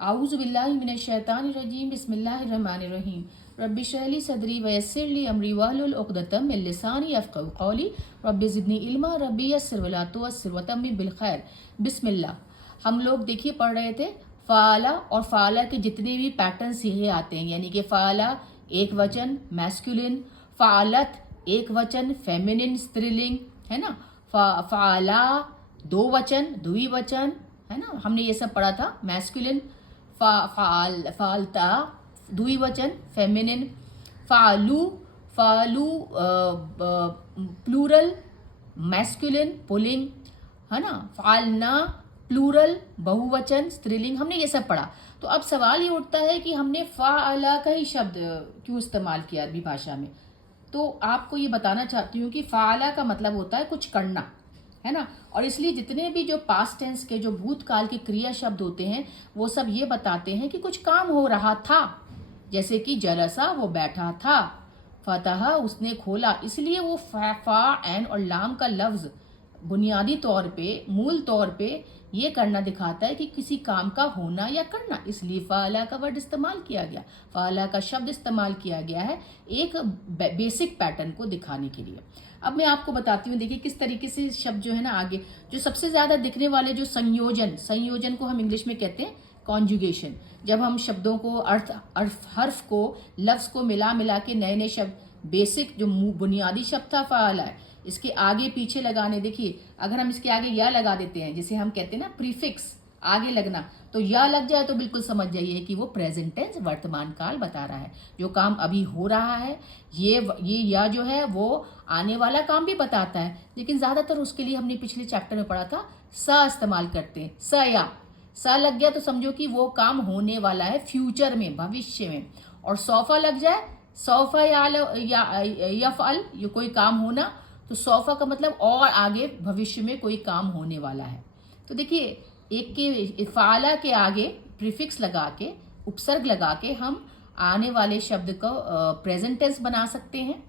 आऊज़ु बिल्लाहि मिनश शैतानिर रजीम बिस्मिल्लाहिर रहमानिर रहीम रब्बि इश्रह ली सदरी व यस्सिर ली अमरी वहलुल उक़दतम मिन लिसानी यफ़क़हू क़ौली रब्बि ज़िदनी इल्मा रब्बि यस्सिर वला तुअस्सिर वतम्मिम बिल खैर। बिस्मिल्लाह। हम लोग देखिए पढ़ रहे थे फ़ाला और फ़ाला के जितने भी पैटर्न सीधे आते हैं, यानी कि फ़ाला एक वचन मैस्कुलिन, फ़ालत एक वचन फेमिनिन स्त्रीलिंग, है ना। फ़ाला दो वचन द्विवचन, है ना। हमने ये सब पढ़ा था। मैस्कुलिन फालता द्विवचन फेमिनिन, फालू फालू प्लूरल मैस्कुलिन पुलिंग, है ना। फालना प्लूरल बहुवचन स्त्रीलिंग, हमने ये सब पढ़ा। तो अब सवाल ये उठता है कि हमने फ़ाला का ही शब्द क्यों इस्तेमाल किया अरबी भाषा में। तो आपको ये बताना चाहती हूँ कि फ़ाला का मतलब होता है कुछ करना, है ना। और इसलिए जितने भी जो पास्ट टेंस के जो भूतकाल के क्रिया शब्द होते हैं वो सब ये बताते हैं कि कुछ काम हो रहा था। जैसे कि जलसा वो बैठा था, फतह उसने खोला, इसलिए वो फा एन और लाम का लफ्ज़ बुनियादी तौर पे मूल तौर पे ये करना दिखाता है कि किसी काम का होना या करना, इसलिए फ़ाला का वर्ड इस्तेमाल किया गया, फ़ाला का शब्द इस्तेमाल किया गया है एक बेसिक पैटर्न को दिखाने के लिए। अब मैं आपको बताती हूँ, देखिए किस तरीके से शब्द जो है ना आगे जो सबसे ज़्यादा दिखने वाले जो संयोजन को हम इंग्लिश में कहते हैं कॉन्जुगेशन। जब हम शब्दों को हर्फ को लफ्ज़ को मिला मिला के नए नए शब्द, बेसिक जो बुनियादी शब्द था फ़ाला है, इसके आगे पीछे लगाने, देखिए अगर हम इसके आगे या लगा देते हैं, जिसे हम कहते हैं ना प्रीफिक्स आगे लगना, तो या लग जाए तो बिल्कुल समझ जाइए कि वो प्रेजेंट टेंस वर्तमान काल बता रहा है। जो काम अभी हो रहा है ये या जो है वो आने वाला काम भी बताता है, लेकिन ज़्यादातर उसके लिए हमने पिछले चैप्टर में पढ़ा था सा इस्तेमाल करते हैं। सा लग गया तो समझो कि वो काम होने वाला है फ्यूचर में, भविष्य में। और सौफा लग जाए, सौफा या फल ये कोई काम होना, तो सौफा का मतलब और आगे भविष्य में कोई काम होने वाला है। तो देखिए एक के फ़ाला के आगे प्रीफिक्स लगा के उपसर्ग लगा के हम आने वाले शब्द को प्रेजेंट टेंस बना सकते हैं,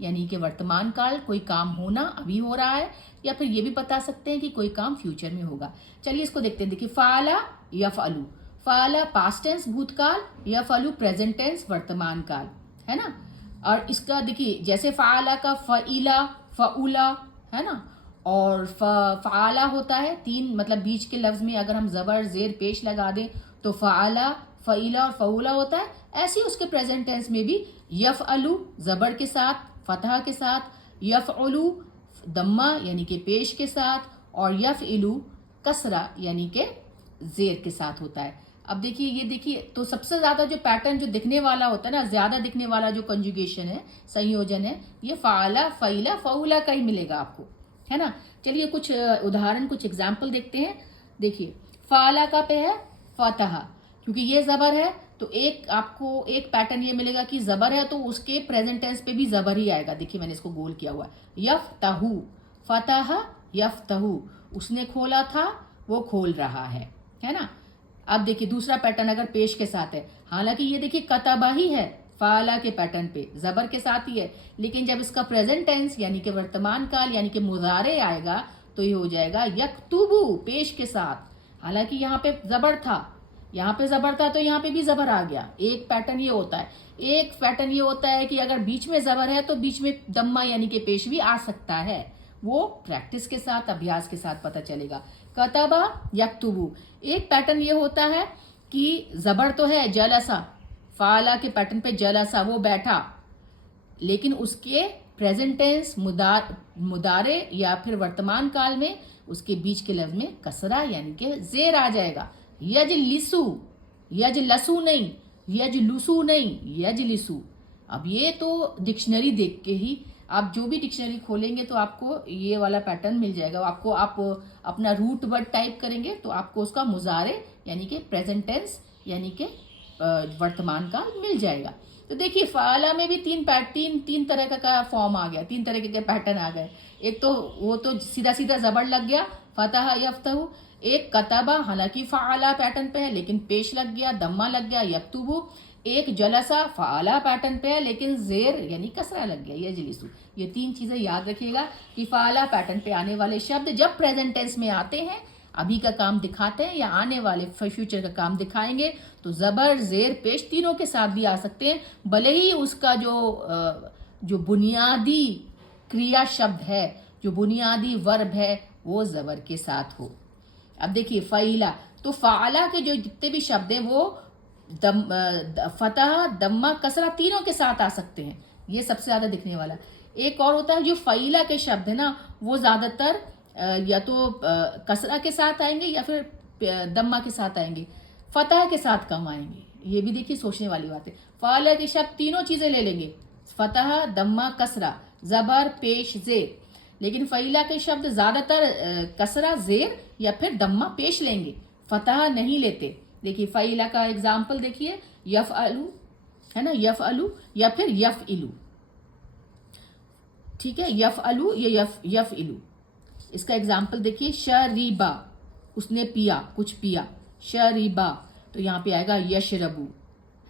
यानी कि वर्तमान काल कोई काम होना अभी हो रहा है, या फिर ये भी बता सकते हैं कि कोई काम फ्यूचर में होगा। चलिए इसको देखते हैं। देखिए फ़ाला या फ़ालू, फ़ाला पास्ट टेंस भूतकाल, या फ़ालू प्रेजेंट टेंस वर्तमान काल, है ना। और इसका देखिए जैसे फ़ाला का फ़ईला फ़ऊला, है ना। और फ़ाला होता है तीन, मतलब बीच के लफ्ज़ में अगर हम ज़बर ज़ेर पेश लगा दें तो फ़ाला फ़ईला और फ़ऊला होता है। ऐसे ही उसके प्रेजेंट टेंस में भी यफ़अलू ज़बर के साथ फतह के साथ, यफ़अलू दम्मा यानी कि पेश के साथ, और यफ़इलू कसरा यानी कि ज़ेर के साथ होता है। अब देखिए ये देखिए, तो सबसे ज़्यादा जो पैटर्न जो दिखने वाला होता है ना, ज़्यादा दिखने वाला जो कंजुगेशन है, संयोजन है, ये फ़ाला फ़ईला फ़ऊला का ही मिलेगा आपको, है ना। चलिए कुछ उदाहरण कुछ एग्जाम्पल देखते हैं। देखिए फ़ाला का पे है फतह, क्योंकि ये ज़बर है तो एक आपको एक पैटर्न ये मिलेगा कि ज़बर है तो उसके प्रेजेंट टेंस पे भी ज़बर ही आएगा। देखिए मैंने इसको गोल किया हुआ है, यफ़तहू फतह यफ़तहू, उसने खोला था वो खोल रहा है ना। अब देखिए दूसरा पैटर्न अगर पेश के साथ है, हालांकि ये देखिए कतबा ही है फ़ाला के पैटर्न पे ज़बर के साथ ही है, लेकिन जब इसका प्रेजेंट टेंस यानी कि वर्तमान काल यानी कि मुज़ारे आएगा तो ये हो जाएगा यक्तुबु पेश के साथ। हालांकि यहाँ पे ज़बर था, यहाँ पे ज़बर था तो यहाँ पे भी ज़बर आ गया। एक पैटर्न ये होता है। एक पैटर्न ये होता है कि अगर बीच में ज़बर है तो बीच में दम्मा यानी कि पेश भी आ सकता है, वो प्रैक्टिस के साथ अभ्यास के साथ पता चलेगा। कतबा यक्तुबु। एक पैटर्न ये होता है कि ज़बर तो है जलसा, फ़ाला के पैटर्न पे जलसा वो बैठा, लेकिन उसके प्रेजेंट टेंस मुदारे या फिर वर्तमान काल में उसके बीच के लफ्ज में कसरा यानी कि ज़ेर आ जाएगा। यजलिसु, यजलसु नहीं, यजलुसु नहीं, यजलिसु। अब ये तो डिक्शनरी देख के ही, आप जो भी डिक्शनरी खोलेंगे तो आपको ये वाला पैटर्न मिल जाएगा। आपको आप अपना रूट वर्ड टाइप करेंगे तो आपको उसका मुजारे यानी कि प्रेजेंट टेंस यानी कि वर्तमान काल मिल जाएगा। तो देखिए फ़ाला में भी तीन तरह का फॉर्म आ गया, तीन तरह के पैटर्न आ गए। एक तो वो तो सीधा सीधा ज़बर लग गया फतह यफ्तहू, एक कतबा हालांकि फ़ाला पैटर्न पे है लेकिन पेश लग गया दम्मा लग गया यक्तुबु, एक जलसा फ़ाला पैटर्न पे है लेकिन ज़ेर यानी कसरा लग गया यजलिसु। ये तीन चीज़ें याद रखिएगा कि फ़ाला पैटर्न पे आने वाले शब्द जब प्रेजेंट टेंस में आते हैं अभी का काम दिखाते हैं या आने वाले फ्यूचर का काम दिखाएंगे, तो ज़बर ज़ेर पेश तीनों के साथ भी आ सकते हैं, भले ही उसका जो बुनियादी क्रिया शब्द है, जो बुनियादी वर्ब है, वो ज़बर के साथ हो। अब देखिए फ़ईला, तो फ़ाला के जो जितने भी शब्द हैं वो फतह दम्मा कसरा तीनों के साथ आ सकते हैं, ये सबसे ज़्यादा दिखने वाला। एक और होता है जो फ़ईला के शब्द है ना, वो ज़्यादातर या तो कसरा के साथ आएंगे या फिर दम्मा के साथ आएंगे, फतह के साथ कम आएंगे। ये भी देखिए सोचने वाली बात है। फ़ाला के शब्द तीनों चीज़ें ले लेंगे, फतह दम्मा कसरा, ज़बर पेश ज़ेर, लेकिन फ़ईला के शब्द ज़्यादातर कसरा ज़ेर या फिर दम्मा पेश लेंगे, फतह नहीं लेते। देखिए फ़ईला का एग्जाम्पल देखिए, यफ़अलु है ना, यफ़अलु या फिर यफ़इलु, ठीक है, यफ़अलु या यफ़इलु। इसका एग्जाम्पल देखिए, शरीबा उसने पिया, कुछ पिया, शरीबा, तो यहाँ पे आएगा यशरबू,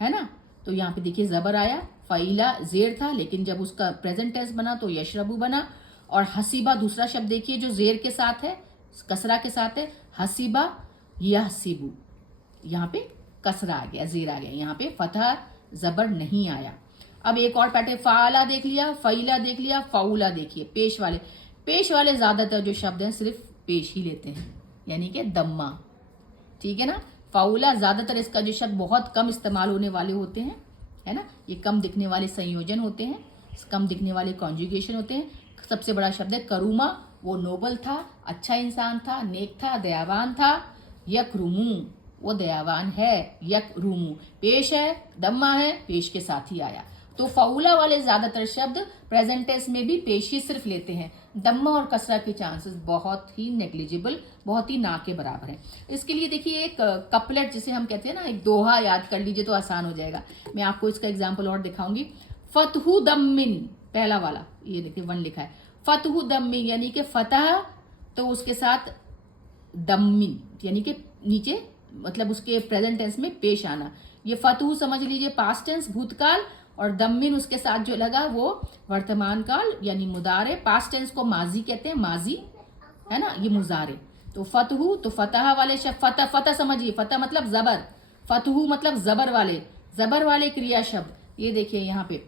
है ना। तो यहाँ पे देखिए ज़बर आया, फ़ईला ज़ेर था लेकिन जब उसका प्रेजेंट टेंस बना तो यशरबू बना। और हसीबा दूसरा शब्द देखिए जो ज़ेर के साथ है, कसरा के साथ है, हसीबा यहसिबू, यहाँ पे कसरा आ गया, ज़ेर आ गया, यहाँ पे फतह ज़बर नहीं आया। अब एक और पैटर्न, फ़ाला देख लिया, फ़ईला देख लिया, फ़ाउला देखिए, पेश वाले ज़्यादातर जो शब्द हैं सिर्फ पेश ही लेते हैं, यानी कि दम्मा, ठीक है ना। फ़ाउला ज़्यादातर इसका जो शब्द बहुत कम इस्तेमाल होने वाले होते हैं, है ना, ये कम दिखने वाले संयोजन होते हैं, कम दिखने वाले कॉन्जुगेशन होते हैं। सबसे बड़ा शब्द है करूमा, वो नोबल था, अच्छा इंसान था, नेक था, दयावान था। यकरुमू, वो दयावान है, यकरुमू पेश है, दम्मा है, पेश के साथ ही आया। तो फ़ाउला वाले ज़्यादातर शब्द प्रेजेंट टेंस में भी पेश ही सिर्फ लेते हैं, दम्मा और कसरा के चांसेस बहुत ही नेग्लिजिबल, बहुत ही ना के बराबर है। इसके लिए देखिए एक कपलेट जिसे हम कहते हैं ना, एक दोहा याद कर लीजिए तो आसान हो जाएगा। मैं आपको इसका एग्जाम्पल और दिखाऊंगी। फतहु दम्मिन, पहला वाला, ये देखिए 1 लिखा है, फतहु दम्मिन यानी कि फतह तो उसके साथ दम्मिन यानी कि नीचे, मतलब उसके प्रेजेंट टेंस में पेश आना। ये फतहु समझ लीजिए पास्ट टेंस भूतकाल, और दम्मिन उसके साथ जो लगा वो वर्तमान काल यानी मुदारे। पास्ट टेंस को माजी कहते हैं, माजी है ना, ये मुजारे। तो फतहु, तो फतह वाले शब्द, फतह फतह समझिए, फतह मतलब ज़बर, फतहु मतलब ज़बर वाले क्रिया शब्द। ये देखिए यहाँ पे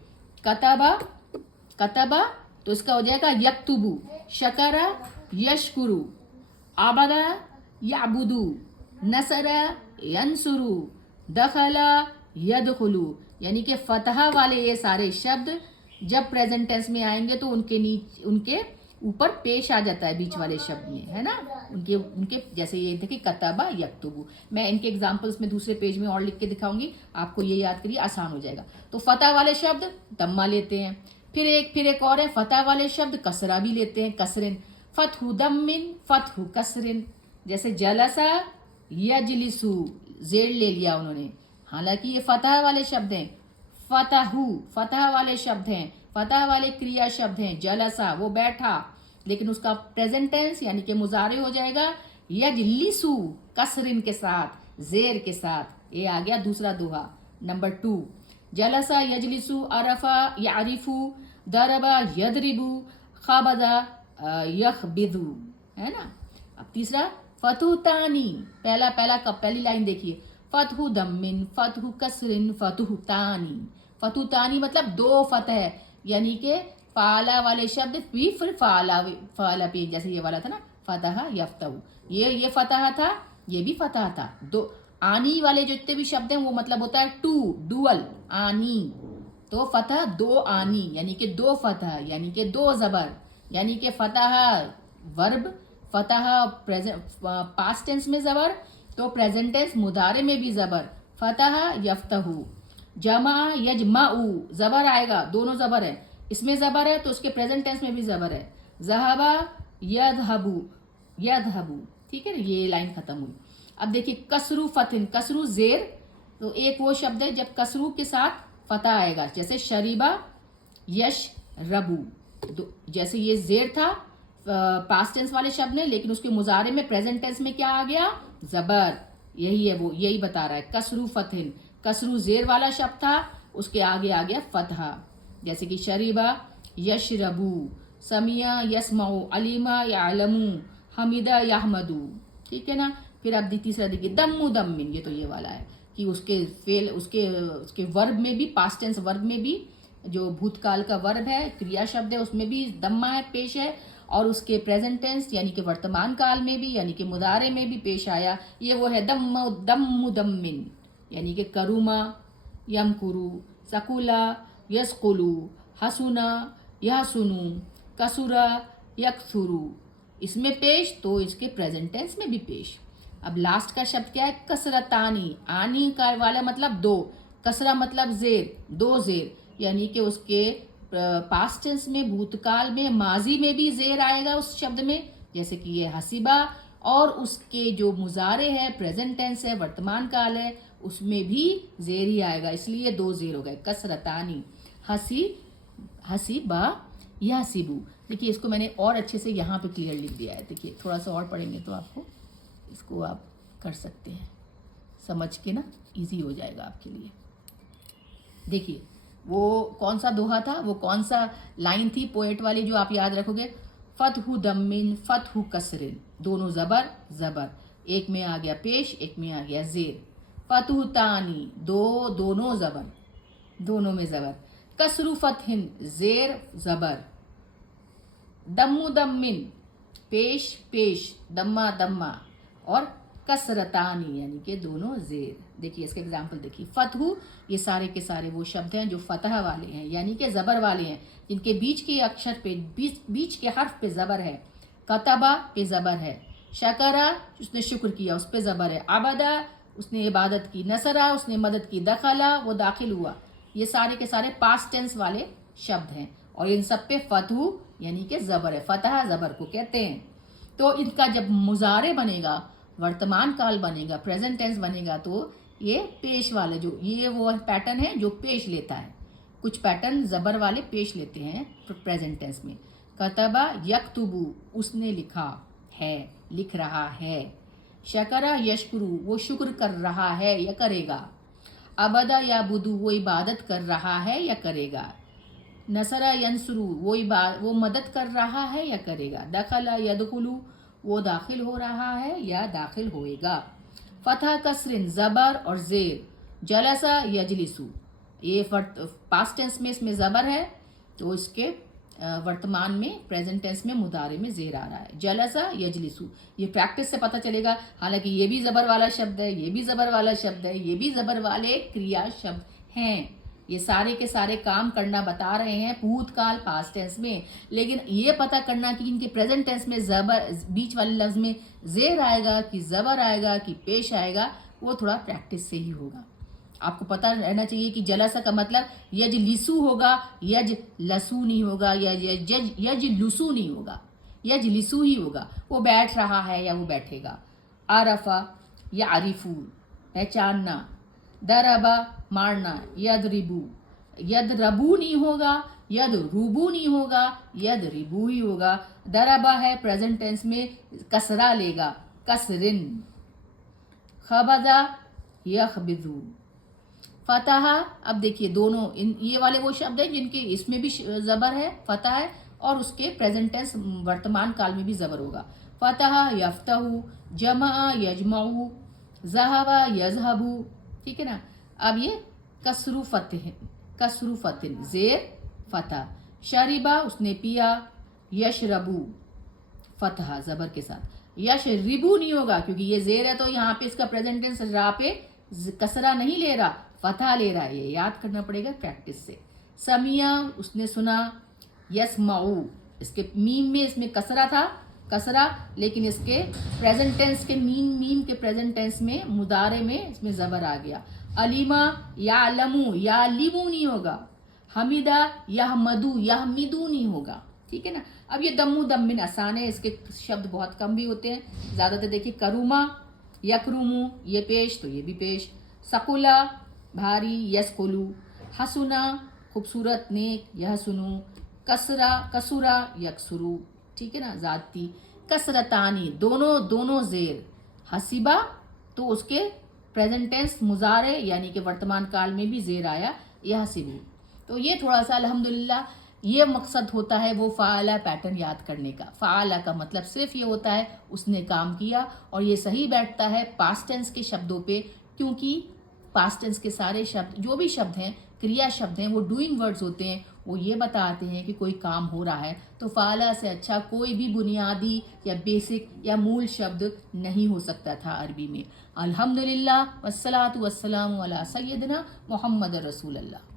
कतबा, तो इसका हो जाएगा यक्तुबु, शकरा यशकुरु, आबदा याबुदु, नसरा यंसुरु, दखला यदखुलु, यानी कि फतह वाले ये सारे शब्द जब प्रेजेंट टेंस में आएंगे तो उनके ऊपर पेश आ जाता है बीच वाले शब्द में, है ना, उनके जैसे ये देखिए कतबा यक्तुबु। मैं इनके एग्जांपल्स में दूसरे पेज में और लिख के दिखाऊंगी, आपको ये याद करिए, आसान हो जाएगा। तो फतह वाले शब्द दम्मा लेते हैं। फिर एक और है, फतह वाले शब्द कसरा भी लेते हैं, कसरिन, फतहु दम्मिन, फतहु कसरिन। जैसे जलसा यजलिसु, जेर ले लिया उन्होंने, हालांकि ये फतह वाले शब्द हैं, फतह वाले शब्द हैं, फतह वाले क्रिया शब्द हैं। जलसा वो बैठा, लेकिन उसका प्रेजेंट टेंस यानी कि मुजारे हो जाएगा यजलिसु, कसरिन के साथ, जेर के साथ। ये आ गया दूसरा दोहा, नंबर 2। जलसा यजलिसु, अरफा यारिफु, दरबा यदरिबु, खबदा यखबिदु, है ना। अब तीसरा फतहु तानी, पहली लाइन देखिए, फतहु दम्मिन, फतहु कसरिन, फतहु तानी। फतहु तानी मतलब 2 फतह, यानी कि फाला वाले शब्द भी फिर फाला पे, जैसे ये वाला था ना, फतह यफ्तहु, ये फतह था, ये भी फतह था। 2 आनी वाले जितने भी शब्द हैं वो मतलब होता है 2, डुअल, आनी, तो फतह 2 आनी यानी कि 2 फतह यानी कि 2 ज़बर, यानी कि फतह वर्ब, फतह पास्ट टेंस में ज़बर, तो प्रेजेंट टेंस मुदारे में भी ज़बर, फतह यफ्तहु। जमा यजमाउ, ज़बर आएगा, दोनों ज़बर है, इसमें ज़बर है तो उसके प्रेजेंट टेंस में भी ज़बर है। ज़हबा यदहबु, ठीक है, ये लाइन खत्म हुई। अब देखिए कसरू फतिन, कसरू ज़ेर, तो एक वो शब्द है जब कसरू के साथ फतह आएगा, जैसे शरीबा यश रबू, जैसे ये ज़ेर था पास्ट टेंस वाले शब्द ने, लेकिन उसके मुजारे में प्रेजेंट टेंस में क्या आ गया, ज़बर। यही है, वो यही बता रहा है, कसरू फतिन, कसरू ज़ेर वाला शब्द था, उसके आगे आ गया फतहा, जैसे कि शरीबा यशरबू, समिया यस्माउ, अलीमा यालमू, हमीदा याहमदू, ठीक। ठीक है ना। फिर आप तीसरा देखिए दम्मु दम्मिन, ये तो ये वाला है कि उसके वर्ब में भी, पास्ट टेंस वर्ब में भी, जो भूतकाल का वर्ब है, क्रिया शब्द है, उसमें भी दम्मा है, पेश है, और उसके प्रेजेंट टेंस यानी कि वर्तमान काल में भी, यानी कि मुदारे में भी पेश आया। ये वो है दम्मु दम्मिन, यानी कि करुमा यमकुरु, सकुला यसकुलु, हसुना यहसुनु, कसुरा यकसुरु, इसमें पेश, तो इसके प्रेजेंट टेंस में भी पेश। अब लास्ट का शब्द क्या है, कसरतानी, आनी का वाला मतलब दो, कसरा मतलब जेर, दो जेर, यानी कि उसके पास्ट टेंस में, भूतकाल में, माजी में भी जेर आएगा उस शब्द में, जैसे कि ये हसीबा, और उसके जो मुजारे है, प्रेजेंट टेंस है, वर्तमान काल है, उसमें भी जेर ही आएगा, इसलिए दो जेर हो गए, कसरतानी, हसीबा या हसीबू। देखिए इसको मैंने और अच्छे से यहाँ पे क्लियर लिख दिया है। देखिए थोड़ा सा और पढ़ेंगे तो आपको इसको आप कर सकते हैं समझ के ना, इजी हो जाएगा आपके लिए। देखिए वो कौन सा दोहा था, वो कौन सा लाइन थी पोएट वाली जो आप याद रखोगे, फतहु दम्मिन फतहु कसरिन, दोनों जबर जबर, एक में आ गया पेश, एक में आ गया जेर। फतहु तानी, दोनों जबर, दोनों में जबर। कसरु फतहिन, जेर जबर। दम्मु दम्मिन, पेश पेश, दम्मा दम्मा, और कसरतानी यानी कि दोनों जेर। देखिए इसके एग्जाम्पल देखिए, फतहु, ये सारे के सारे वो शब्द हैं जो फतह वाले हैं, यानी कि जबर वाले हैं, जिनके बीच के अक्षर पे, बीच के हर्फ पे जबर है। कतबा पे जबर है, शकरा उसने शुक्र किया उस पे जबर है, अबदा उसने इबादत की, नसरा उसने मदद की, दखला वो दाखिल हुआ। ये सारे के सारे पास्ट टेंस वाले शब्द हैं और इन सब पे फतहु यानी कि जबर है, फतह जबर को कहते हैं। तो इनका जब मुजारे बनेगा, वर्तमान काल बनेगा, प्रेजेंट टेंस बनेगा, तो ये पेश वाले, जो ये वो पैटर्न है जो पेश लेता है। कुछ पैटर्न जबर वाले पेश लेते हैं प्रेजेंट टेंस में। कतबा यकतुबु, उसने लिखा है, लिख रहा है। शकरा यशकुरु, वो शुक्र कर रहा है या करेगा। अबदा या बुदु, वो इबादत कर रहा है या करेगा। नसरा यंसुरु, वो मदद कर रहा है या करेगा। दखला यदखुलु, वो दाखिल हो रहा है या दाखिल होएगा। फतह कसरिन, जबर और जेर। जलसा यजलिसु, ये पास्ट टेंस में इसमें जबर है, तो इसके वर्तमान में, प्रेजेंट टेंस में, मुदारे में जेर आ रहा है। जलसा यजलिसु, ये प्रैक्टिस से पता चलेगा। हालांकि ये भी जबर वाला शब्द है, ये भी जबर वाला शब्द है, ये भी जबर वाले क्रिया शब्द हैं। ये सारे के सारे काम करना बता रहे हैं भूतकाल पास्ट टेंस में, लेकिन ये पता करना कि इनके प्रेजेंट टेंस में जबर, बीच वाले लफ्ज में जेर आएगा कि जबर आएगा कि पेश आएगा, वो थोड़ा प्रैक्टिस से ही होगा। आपको पता रहना चाहिए कि जलसा का मतलब यज लिसु होगा, यज लसू नहीं होगा, यज लुसू नहीं होगा, यज लिसू ही होगा। वो बैठ रहा है या वो बैठेगा। आरफा या आरिफू, पहचानना। दरबा मारना, यद रिबू, यद रबू नहीं होगा, यद रूबू नहीं होगा, यद रिबू ही होगा। दरबा है प्रेजेंट टेंस में, कसरा लेगा, कसरिन। खबदा यखबिदू, फतह। अब देखिए दोनों ये वाले वो शब्द हैं जिनके इसमें भी जबर है, फतह है, और उसके प्रेजेंट टेंस वर्तमान काल में भी जबर होगा। फतह यफ्तहु, जमा यजमऊ, ज़हबा यज़हबू, ठीक है ना। अब ये कसरू फतिन, जेर फतह। शरीबा उसने पिया, यशरबू, फतह जबर के साथ। यशरिबू नहीं होगा क्योंकि ये जेर है, तो यहाँ पे इसका प्रेजेंट टेंस रा पे कसरा नहीं ले रहा, फतह ले रहा है। ये याद करना पड़ेगा प्रैक्टिस से। समिया उसने सुना, यस्माऊ, इसके मीम में इसमें कसरा था, कसरा, लेकिन इसके प्रेजेंट टेंस के मीम के प्रेजेंट टेंस में, मुदारे में इसमें जबर आ गया। अलीमा या लमू, या लिमू नहीं होगा। हमीदा यह मधु, यह मिदू नहीं होगा, ठीक है ना। अब ये दम्मू दम्मिन आसान है, इसके शब्द बहुत कम भी होते हैं, ज़्यादातर देखिए करूमा यकरूमू, ये पेश तो ये भी पेश। सकुला भारी, यस्कुलू। हसुना खूबसूरत, नेक, यह सुनू। कसुरा यकसुरु, ठीक है ना, जाती। कसरतानी, दोनों जेर। हसीबा, तो उसके प्रेजेंट टेंस मुजारे यानी कि वर्तमान काल में भी जेर आया, यह हसीबू। तो ये थोड़ा सा अल्हम्दुलिल्लाह ये मकसद होता है वो फ़ाला पैटर्न याद करने का। फ़ाला का मतलब सिर्फ ये होता है उसने काम किया, और ये सही बैठता है पास्ट टेंस के शब्दों पे, क्योंकि पास्ट टेंस के सारे शब्द, जो भी शब्द हैं, क्रिया शब्द हैं, वो डूइंग वर्ड्स होते हैं, वो ये बताते हैं कि कोई काम हो रहा है। तो फ़ाला से अच्छा कोई भी बुनियादी या बेसिक या मूल शब्द नहीं हो सकता था अरबी में। अल्हम्दुलिल्लाह वस्सलातु वस्सलामु अला सय्यदना मुहम्मद रसूलुल्लाह।